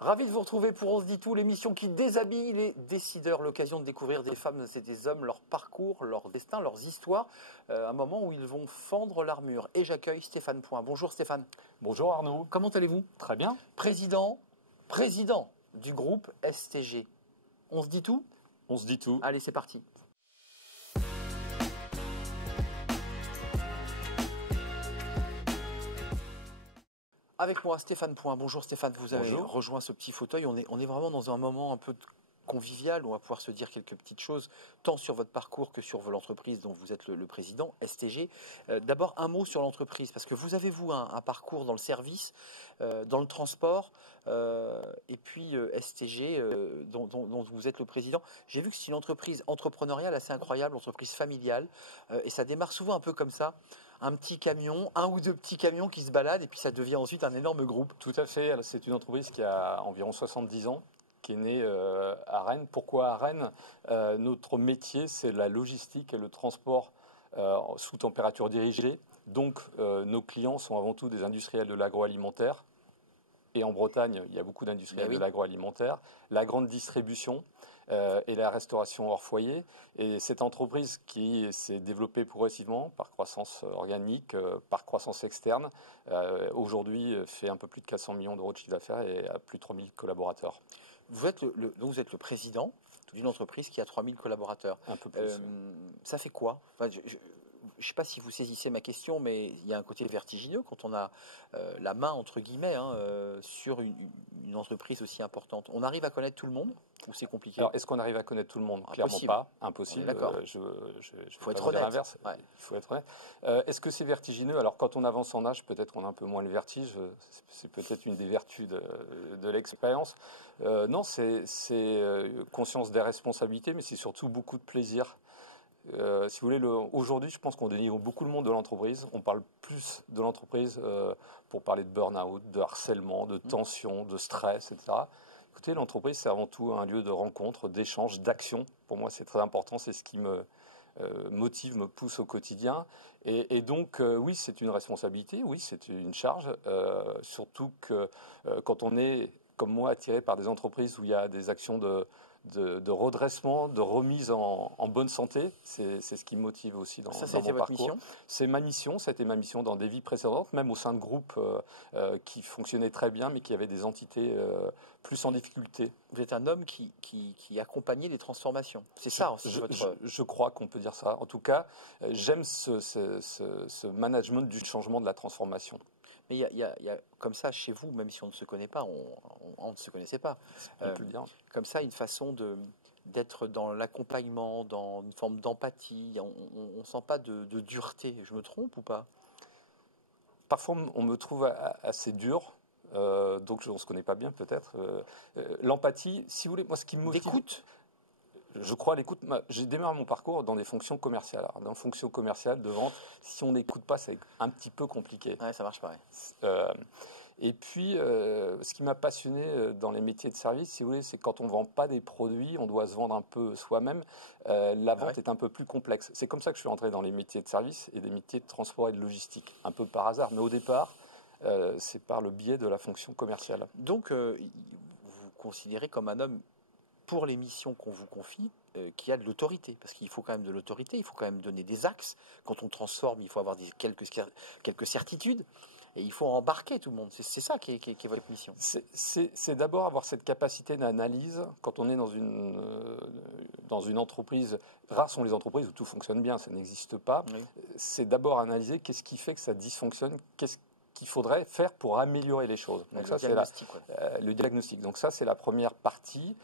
Ravi de vous retrouver pour On se dit tout, l'émission qui déshabille les décideurs, l'occasion de découvrir des femmes et des hommes, leur parcours, leur destin, leurs histoires, un moment où ils vont fendre l'armure. Et j'accueille Stéphane Point. Bonjour Stéphane. Bonjour Arnaud. Comment allez-vous? Très bien. Président du groupe STG. On se dit tout? On se dit tout. Allez, c'est parti. Avec moi, Stéphane Point. Bonjour Stéphane, vous avez rejoint ce petit fauteuil. On est vraiment dans un moment un peu convivial où on va pouvoir se dire quelques petites choses, tant sur votre parcours que sur l'entreprise dont vous êtes le président, STG. D'abord, un mot sur l'entreprise, parce que vous avez, vous, un parcours dans le service, dans le transport, et puis STG, dont vous êtes le président. J'ai vu que c'est une entreprise entrepreneuriale assez incroyable, entreprise familiale, et ça démarre souvent un peu comme ça. Un petit camion, un ou deux petits camions qui se baladent et puis ça devient ensuite un énorme groupe. Tout à fait. C'est une entreprise qui a environ 70 ans, qui est née à Rennes. Pourquoi à Rennes? Notre métier, c'est la logistique et le transport sous température dirigée. Donc, nos clients sont avant tout des industriels de l'agroalimentaire. Et en Bretagne, il y a beaucoup d'industriels de l'agroalimentaire, la grande distribution et la restauration hors foyer. Et cette entreprise qui s'est développée progressivement par croissance organique, par croissance externe, aujourd'hui fait un peu plus de 400 millions d'euros de chiffre d'affaires et a plus de 3000 collaborateurs. Vous êtes vous êtes le président d'une entreprise qui a 3000 collaborateurs. Un peu plus. Ça fait quoi? Je ne sais pas si vous saisissez ma question, mais il y a un côté vertigineux quand on a la main, entre guillemets, sur une entreprise aussi importante. On arrive à connaître tout le monde ou c'est compliqué? Alors, est-ce qu'on arrive à connaître tout le monde? Clairement pas. Impossible. D'accord. Il faut être honnête. Ouais. Il faut être honnête. Est-ce que c'est vertigineux? Alors, quand on avance en âge, peut-être qu'on a un peu moins le vertige. C'est peut-être une des vertus de l'expérience. Non, c'est conscience des responsabilités, mais c'est surtout beaucoup de plaisir. Si vous voulez, aujourd'hui, je pense qu'on dénigre beaucoup le monde de l'entreprise. On parle plus de l'entreprise pour parler de burn-out, de harcèlement, de tension, de stress, etc. Écoutez, l'entreprise, c'est avant tout un lieu de rencontre, d'échange, d'action. Pour moi, c'est très important. C'est ce qui me motive, me pousse au quotidien. Et donc, oui, c'est une responsabilité. Oui, c'est une charge. Surtout que quand on est, comme moi, attiré par des entreprises où il y a des actions de redressement, de remise en bonne santé. C'est ce qui me motive aussi dans mon parcours. C'est ma mission, c'était ma mission dans des vies précédentes, même au sein de groupes qui fonctionnaient très bien, mais qui avaient des entités plus en difficulté. Vous êtes un homme qui accompagnait les transformations. C'est ça aussi je crois qu'on peut dire ça. En tout cas, j'aime ce management du changement, de la transformation. Mais il y a comme ça chez vous, même si on ne se connaît pas, on ne se connaissait pas. Comme ça, une façon d'être dans l'accompagnement, dans une forme d'empathie. On ne sent pas de dureté. Je me trompe ou pas? Parfois, on me trouve assez dur. Donc, on ne se connaît pas bien peut-être. L'empathie, si vous voulez, moi, ce qui me motive... D'écoute. Je crois à l'écoute. J'ai démarré mon parcours dans des fonctions commerciales. Alors, dans les fonctions commerciales de vente, si on n'écoute pas, c'est un petit peu compliqué. Ouais, ça marche pareil. Et puis, ce qui m'a passionné dans les métiers de service, si vous voulez, c'est quand on ne vend pas des produits, on doit se vendre un peu soi-même. La vente est un peu plus complexe. C'est comme ça que je suis entré dans les métiers de service et des métiers de transport et de logistique, un peu par hasard. Mais au départ, c'est par le biais de la fonction commerciale. Donc, vous considérez comme un homme, pour les missions qu'on vous confie, qui a de l'autorité, parce qu'il faut quand même de l'autorité, il faut quand même donner des axes. Quand on transforme, il faut avoir quelques certitudes, et il faut embarquer tout le monde. C'est ça qui est votre mission. C'est d'abord avoir cette capacité d'analyse. Quand on est dans une entreprise, rares sont les entreprises où tout fonctionne bien, ça n'existe pas. Oui. C'est d'abord analyser qu'est-ce qui fait que ça dysfonctionne, qu'est-ce qu'il faudrait faire pour améliorer les choses. Donc ça, c'est le diagnostic. Donc ça, c'est la première partie.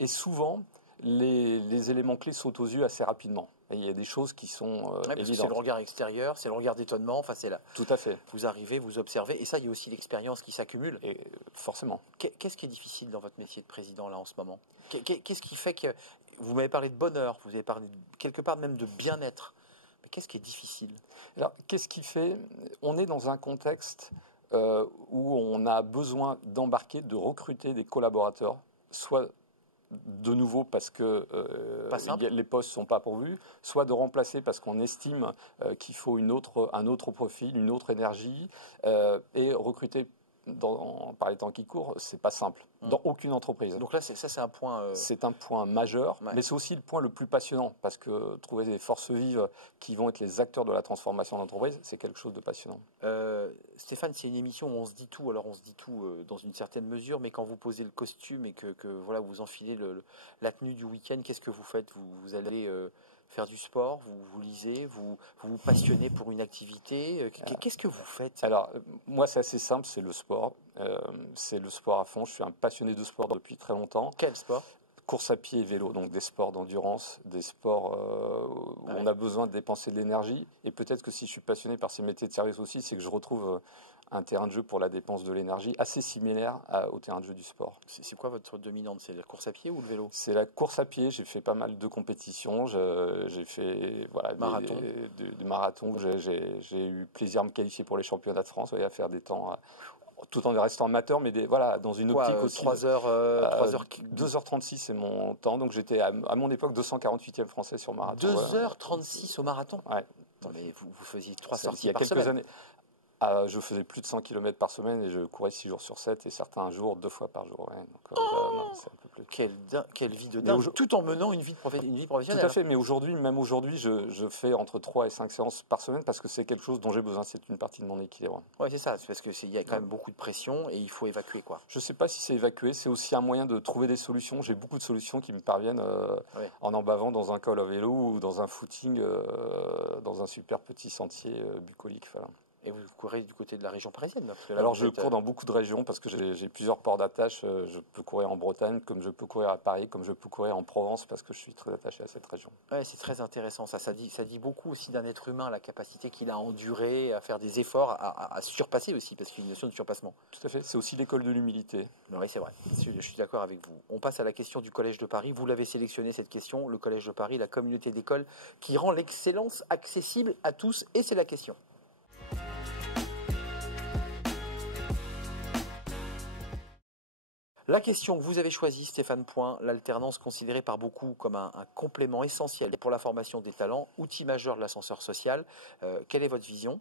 Et souvent, les éléments clés sautent aux yeux assez rapidement. Et il y a des choses qui sont évidentes. C'est le regard extérieur, c'est le regard d'étonnement. Enfin, c'est là. Tout à fait. Vous arrivez, vous observez, et ça, il y a aussi l'expérience qui s'accumule. Et forcément. Qu'est-ce qui est difficile dans votre métier de président là en ce moment? Qu'est-ce qui fait que vous m'avez parlé de bonheur, vous avez parlé quelque part même de bien-être? Mais qu'est-ce qui est difficile? Alors, qu'est-ce qui fait? On est dans un contexte où on a besoin d'embarquer, de recruter des collaborateurs, soit de nouveau parce que les postes ne sont pas pourvus, soit de remplacer parce qu'on estime qu'il faut un autre profil, une autre énergie, et recruter par les temps qui courent, c'est pas simple. Dans aucune entreprise. Donc là, c'est un point. C'est un point majeur, mais c'est aussi le point le plus passionnant, parce que trouver des forces vives qui vont être les acteurs de la transformation d'entreprise, c'est quelque chose de passionnant. Stéphane, c'est une émission où on se dit tout. Alors on se dit tout dans une certaine mesure, mais quand vous posez le costume et que voilà, vous enfilez la tenue du week-end, qu'est-ce que vous faites? Vous allez faire du sport, vous lisez, vous passionnez pour une activité. Qu'est-ce que vous faites? Alors, moi, c'est assez simple, c'est le sport. C'est le sport à fond. Je suis un passionné de sport depuis très longtemps. Quel sport? Course à pied et vélo, donc des sports d'endurance, des sports où on a besoin de dépenser de l'énergie. Et peut-être que si je suis passionné par ces métiers de service aussi, c'est que je retrouve un terrain de jeu pour la dépense de l'énergie assez similaire au terrain de jeu du sport. C'est quoi votre dominante? C'est la course à pied ou le vélo? C'est la course à pied. J'ai fait pas mal de compétitions. J'ai fait du marathon. J'ai eu plaisir à me qualifier pour les championnats de France, à faire des temps tout en restant amateur, mais dans une optique aussi. 2h36 c'est mon temps, donc j'étais à mon époque 248e français sur marathon. 2h36 au marathon? Ouais. Mais vous faisiez 3 sorties il y a par quelques semaine. Années. Je faisais plus de 100 km par semaine et je courais 6 jours sur 7 et certains jours 2 fois par jour. Ouais. Donc, c'est un peu plus. Quelle vie de dingue, tout en menant une vie professionnelle. Tout à fait, mais même aujourd'hui, je fais entre 3 et 5 séances par semaine parce que c'est quelque chose dont j'ai besoin, c'est une partie de mon équilibre. Oui, c'est ça, c'est parce qu'il y a quand même beaucoup de pression et il faut évacuer, quoi. Je ne sais pas si c'est évacuer, c'est aussi un moyen de trouver des solutions. J'ai beaucoup de solutions qui me parviennent en bavant dans un col à vélo ou dans un footing, dans un super petit sentier bucolique. Voilà. Et vous courez du côté de la région parisienne là, Alors je cours dans beaucoup de régions parce que j'ai plusieurs ports d'attache. Je peux courir en Bretagne, comme je peux courir à Paris, comme je peux courir en Provence parce que je suis très attaché à cette région. Ouais, c'est très intéressant ça. Ça dit beaucoup aussi d'un être humain, la capacité qu'il a à endurer, à faire des efforts, à surpasser aussi, parce qu'il y a une notion de surpassement. Tout à fait, c'est aussi l'école de l'humilité. Oui, c'est vrai, je suis d'accord avec vous. On passe à la question du Collège de Paris. Vous l'avez sélectionné cette question, le Collège de Paris, la communauté d'école qui rend l'excellence accessible à tous, et c'est la question. La question que vous avez choisie, Stéphane Point, l'alternance considérée par beaucoup comme un complément essentiel pour la formation des talents, outil majeur de l'ascenseur social. Quelle est votre vision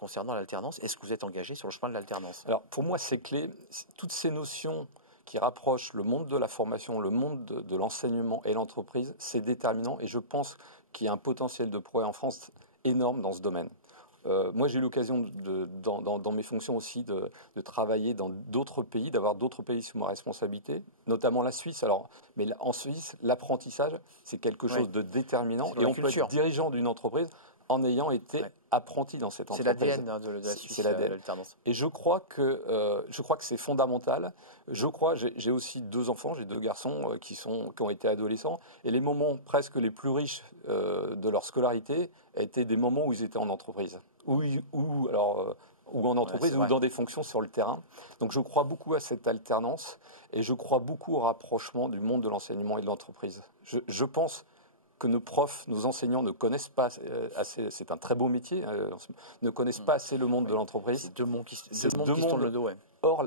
concernant l'alternance? Est-ce que vous êtes engagé sur le chemin de l'alternance? Alors pour moi, c'est clé. Toutes ces notions qui rapprochent le monde de la formation, le monde de l'enseignement et l'entreprise, c'est déterminant et je pense qu'il y a un potentiel de progrès en France énorme dans ce domaine. Moi, j'ai eu l'occasion, dans mes fonctions aussi, de travailler dans d'autres pays, d'avoir d'autres pays sous ma responsabilité, notamment la Suisse. Mais en Suisse, l'apprentissage, c'est quelque chose de déterminant. Et on peut être dirigeant d'une entreprise en ayant été apprenti dans cette entreprise. C'est l'ADN de la Suisse, l'alternance. Et je crois que c'est fondamental. J'ai aussi 2 enfants, j'ai 2 garçons qui ont été adolescents, et les moments presque les plus riches de leur scolarité étaient des moments où ils étaient en entreprise, ou en entreprise, ou dans des fonctions sur le terrain. Donc je crois beaucoup à cette alternance, et je crois beaucoup au rapprochement du monde de l'enseignement et de l'entreprise. Je pense que nos profs, nos enseignants ne connaissent pas assez, c'est un très beau métier, ne connaissent pas assez le monde de l'entreprise. C'est deux mondes qui se tournent le dos. Or,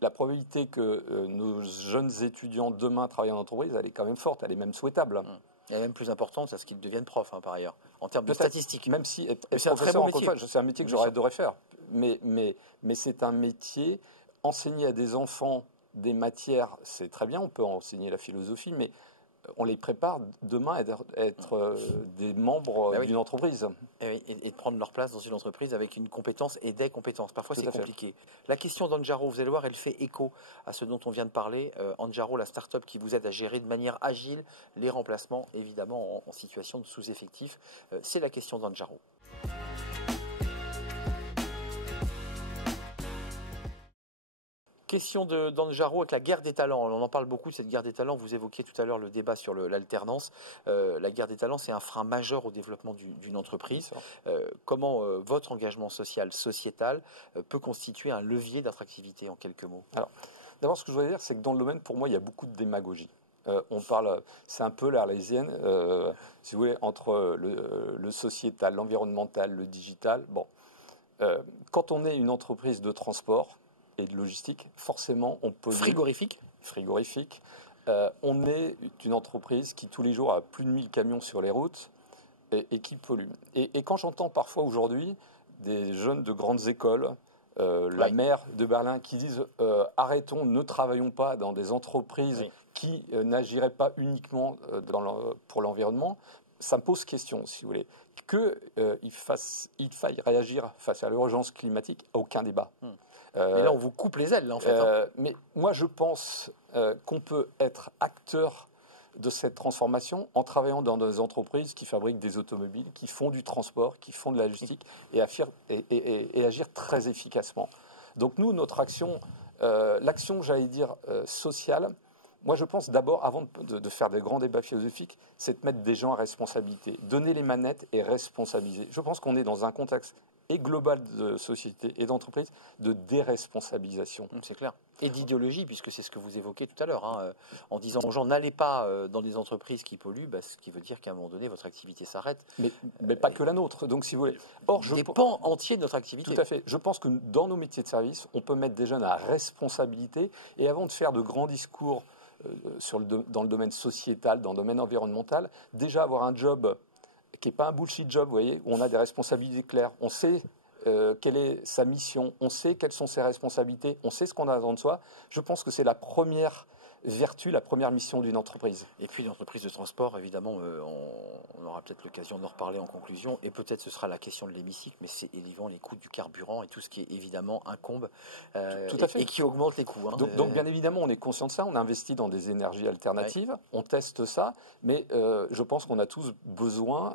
la probabilité que nos jeunes étudiants demain travaillent en entreprise, elle est quand même forte, elle est même souhaitable. Elle est même plus importante, c'est ce qu'ils deviennent profs, par ailleurs, en termes de statistiques. Même si c'est un très bon métier. C'est un métier que j'aurais adoré faire. Mais c'est un métier, enseigner à des enfants des matières, c'est très bien, on peut enseigner la philosophie, mais on les prépare demain à être des membres d'une entreprise. Et de prendre leur place dans une entreprise avec une compétence et des compétences. Parfois, c'est compliqué. La question d'Anjaro, vous allez voir, elle fait écho à ce dont on vient de parler. Anjaro, la start-up qui vous aide à gérer de manière agile les remplacements, évidemment en situation de sous-effectif. C'est la question d'Anjaro. Question d'Anjaro avec la guerre des talents. On en parle beaucoup de cette guerre des talents. Vous évoquiez tout à l'heure le débat sur l'alternance. La guerre des talents, c'est un frein majeur au développement d'une entreprise. Comment votre engagement social, sociétal, peut constituer un levier d'attractivité, en quelques mots? Alors, d'abord, ce que je voudrais dire, c'est que dans le domaine, pour moi, il y a beaucoup de démagogie. On parle, c'est un peu l'arlésienne, si vous voulez, entre le sociétal, l'environnemental, le digital. Bon, quand on est une entreprise de transport et de logistique, forcément, on peut... Frigorifique. On est une entreprise qui, tous les jours, a plus de 1000 camions sur les routes et qui pollue. Et quand j'entends parfois aujourd'hui des jeunes de grandes écoles la maire de Berlin, qui disent arrêtons, ne travaillons pas dans des entreprises qui n'agiraient pas uniquement pour l'environnement, ça me pose question, si vous voulez. Qu'il faille réagir face à l'urgence climatique, aucun débat. Mais là, on vous coupe les ailes, là, en fait. Mais moi, je pense qu'on peut être acteur de cette transformation en travaillant dans des entreprises qui fabriquent des automobiles, qui font du transport, qui font de la logistique et agir très efficacement. Donc nous, notre action, l'action, j'allais dire, sociale, moi je pense d'abord, avant de faire des grands débats philosophiques, c'est de mettre des gens à responsabilité, donner les manettes et responsabiliser. Je pense qu'on est dans un contexte global de société et d'entreprise de déresponsabilisation. C'est clair. Et d'idéologie, puisque c'est ce que vous évoquez tout à l'heure, en disant aux gens n'allez pas dans des entreprises qui polluent, ce qui veut dire qu'à un moment donné votre activité s'arrête. Mais pas que la nôtre. Donc si vous voulez, des pans entiers de notre activité. Tout à fait. Je pense que dans nos métiers de service, on peut mettre des jeunes à responsabilité et avant de faire de grands discours dans le domaine sociétal, dans le domaine environnemental, déjà avoir un job qui n'est pas un bullshit job, vous voyez, où on a des responsabilités claires, on sait quelle est sa mission, on sait quelles sont ses responsabilités, on sait ce qu'on a devant de soi. Je pense que c'est la première vertu, la première mission d'une entreprise. Et puis l'entreprise de transport, évidemment, on aura peut-être l'occasion d'en reparler en conclusion, et peut-être ce sera la question de l'hémicycle, mais c'est évidemment les coûts du carburant et tout ce qui est évidemment incombe tout à fait. Et qui augmente les coûts. Donc bien évidemment, on est conscient de ça, on investit dans des énergies alternatives, on teste ça, mais je pense qu'on a tous besoin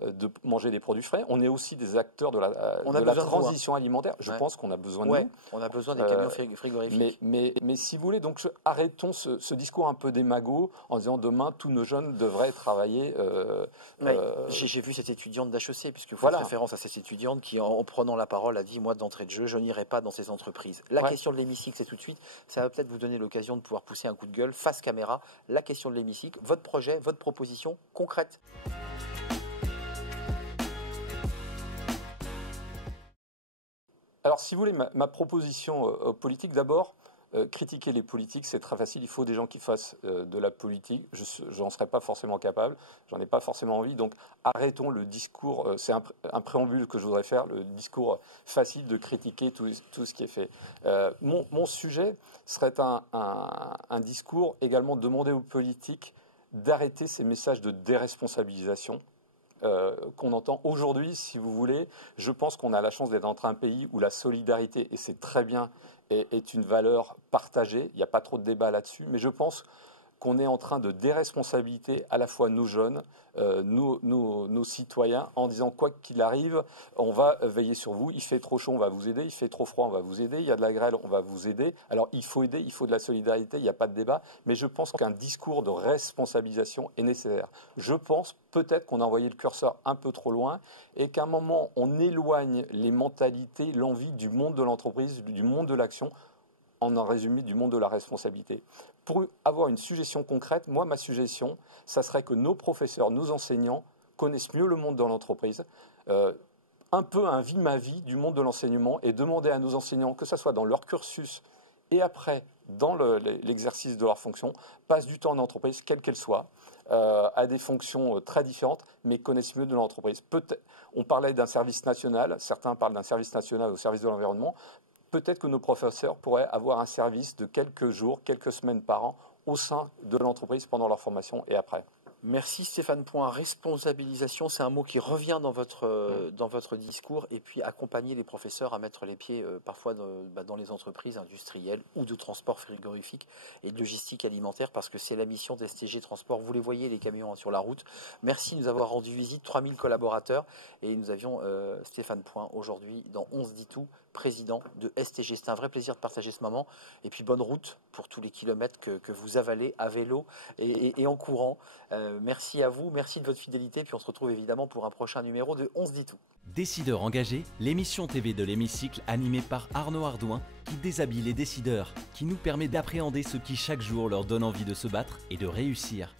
de manger des produits frais. On est aussi des acteurs de la transition alimentaire. Je pense qu'on a besoin de nous. On a besoin des camions frigorifiques. Mais si vous voulez, donc arrêtons ce discours un peu démago en disant demain tous nos jeunes devraient travailler. J'ai vu cette étudiante d'HEC, puisque vous faites référence à cette étudiante qui, en prenant la parole, a dit moi d'entrée de jeu, je n'irai pas dans ces entreprises. La question de l'hémicycle, c'est tout de suite. Ça va peut-être vous donner l'occasion de pouvoir pousser un coup de gueule face caméra. La question de l'hémicycle, votre projet, votre proposition concrète. Alors, si vous voulez, ma proposition politique, d'abord, critiquer les politiques, c'est très facile. Il faut des gens qui fassent de la politique. Je n'en serais pas forcément capable. J'en ai pas forcément envie. Donc, arrêtons le discours. C'est un préambule que je voudrais faire, le discours facile de critiquer tout ce qui est fait. Mon sujet serait un discours également de demander aux politiques d'arrêter ces messages de déresponsabilisation qu'on entend aujourd'hui, si vous voulez. Je pense qu'on a la chance d'être dans un pays où la solidarité, et c'est très bien, est une valeur partagée. Il n'y a pas trop de débat là-dessus, mais je pense qu'on est en train de déresponsabiliser à la fois nos jeunes, nos citoyens, en disant quoi qu'il arrive, on va veiller sur vous, il fait trop chaud, on va vous aider, il fait trop froid, on va vous aider, il y a de la grêle, on va vous aider. Alors il faut aider, il faut de la solidarité, il n'y a pas de débat, mais je pense qu'un discours de responsabilisation est nécessaire. Je pense peut-être qu'on a envoyé le curseur un peu trop loin et qu'à un moment, on éloigne les mentalités, l'envie du monde de l'entreprise, du monde de l'action, en résumé, du monde de la responsabilité. Pour avoir une suggestion concrète, moi, ma suggestion, ça serait que nos professeurs, nos enseignants connaissent mieux le monde de l'entreprise, un peu un vie-ma-vie du monde de l'enseignement et demander à nos enseignants, que ce soit dans leur cursus et après, dans l'exercice de leur fonction, passent du temps en entreprise, quelle qu'elle soit, à des fonctions très différentes, mais connaissent mieux de l'entreprise. On parlait d'un service national, certains parlent d'un service national au service de l'environnement. Peut-être que nos professeurs pourraient avoir un service de quelques jours, quelques semaines par an au sein de l'entreprise pendant leur formation et après. Merci Stéphane Point. Responsabilisation, c'est un mot qui revient dans votre discours, et puis accompagner les professeurs à mettre les pieds parfois dans les entreprises industrielles ou de transport frigorifique et de logistique alimentaire, parce que c'est la mission d'STG Transport. Vous les voyez, les camions sur la route. Merci de nous avoir rendu visite, 3000 collaborateurs, et nous avions Stéphane Point aujourd'hui dans 11 dit tout, président de STG. C'est un vrai plaisir de partager ce moment, et puis bonne route pour tous les kilomètres que vous avalez à vélo et en courant. Merci à vous, merci de votre fidélité, puis on se retrouve évidemment pour un prochain numéro de 11 dit tout. Décideurs engagés, l'émission TV de l'hémicycle animée par Arnaud Ardouin qui déshabille les décideurs, qui nous permet d'appréhender ce qui chaque jour leur donne envie de se battre et de réussir.